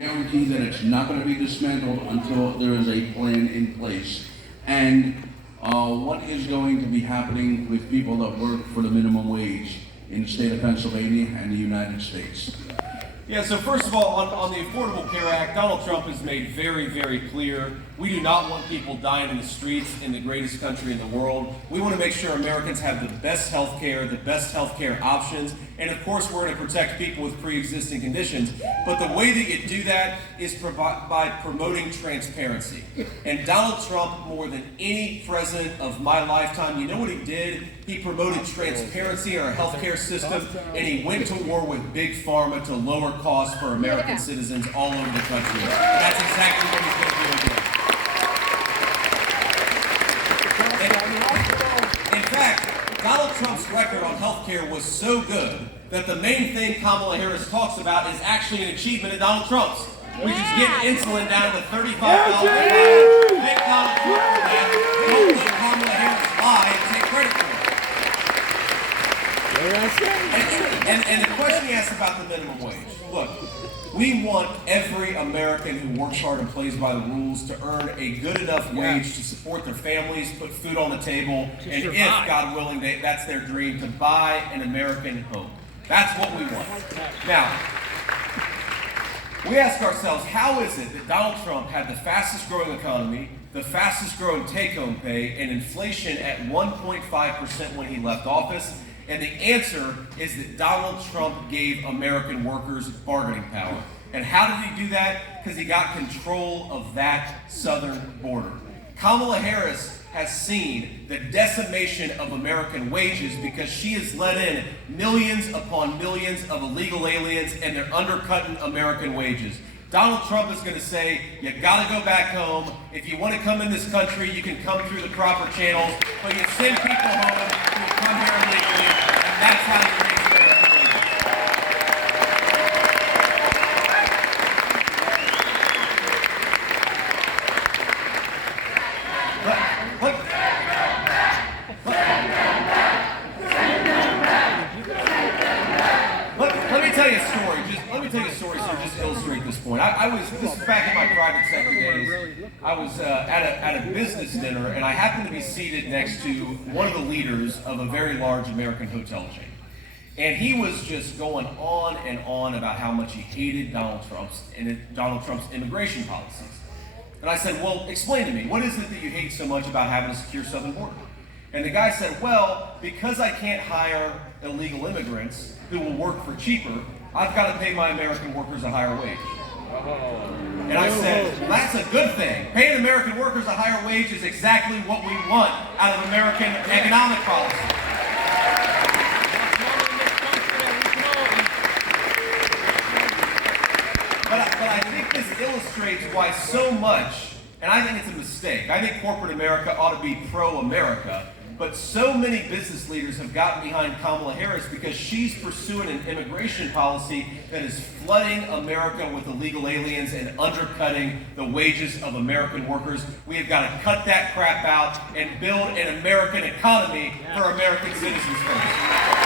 Guarantee that it's not going to be dismantled until there is a plan in place. And what is going to be happening with people that work for the minimum wage in the state of Pennsylvania and the United States? Yeah, so first of all, on the Affordable Care Act, Donald Trump has made very, very clear we do not want people dying in the streets in the greatest country in the world. We want to make sure Americans have the best health care, the best health care options, and of course we're going to protect people with pre-existing conditions. But the way that you do that is by promoting transparency. And Donald Trump, more than any president of my lifetime, you know what he did? He promoted transparency in our healthcare system, and he went to war with Big Pharma to lower costs for American citizens all over the country. And that's exactly what he's going to do again. In fact, Donald Trump's record on healthcare was so good that the main thing Kamala Harris talks about is actually an achievement of Donald Trump's, which is getting insulin down to $35 a bottle. Thank Donald Trump for that. Don't let Kamala Harris lie and take credit for it. And the question he asked about the minimum wage. Look, we want every American who works hard and plays by the rules to earn a good enough wage to support their families, put food on the table, and if, God willing, that's their dream, to buy an American home. That's what we want. Now, we ask ourselves, how is it that Donald Trump had the fastest growing economy, the fastest growing take-home pay, and inflation at 1.5% when he left office? And the answer is that Donald Trump gave American workers bargaining power. And how did he do that? Because he got control of that southern border. Kamala Harris has seen the decimation of American wages because she has let in millions upon millions of illegal aliens, and they're undercutting American wages. Donald Trump is going to say, you got to go back home. If you want to come in this country, you can come through the proper channels, but you send people home who come here illegally, and that's how you raise American wages. Let me tell you a story, sir, just to illustrate this point. This is back in my private sector days. I was at a business dinner, and I happened to be seated next to one of the leaders of a very large American hotel chain. And he was just going on and on about how much he hated Donald Trump's immigration policies. And I said, well, explain to me, what is it that you hate so much about having a secure southern border? And the guy said, well, because I can't hire illegal immigrants who will work for cheaper, I've got to pay my American workers a higher wage. And I said, well, that's a good thing. Paying American workers a higher wage is exactly what we want out of American economic policy. But I think this illustrates why so much, and I think it's a mistake. I think corporate America ought to be pro-America, but so many business leaders have gotten behind Kamala Harris because she's pursuing an immigration policy that is flooding America with illegal aliens and undercutting the wages of American workers. We have got to cut that crap out and build an American economy for American citizens first.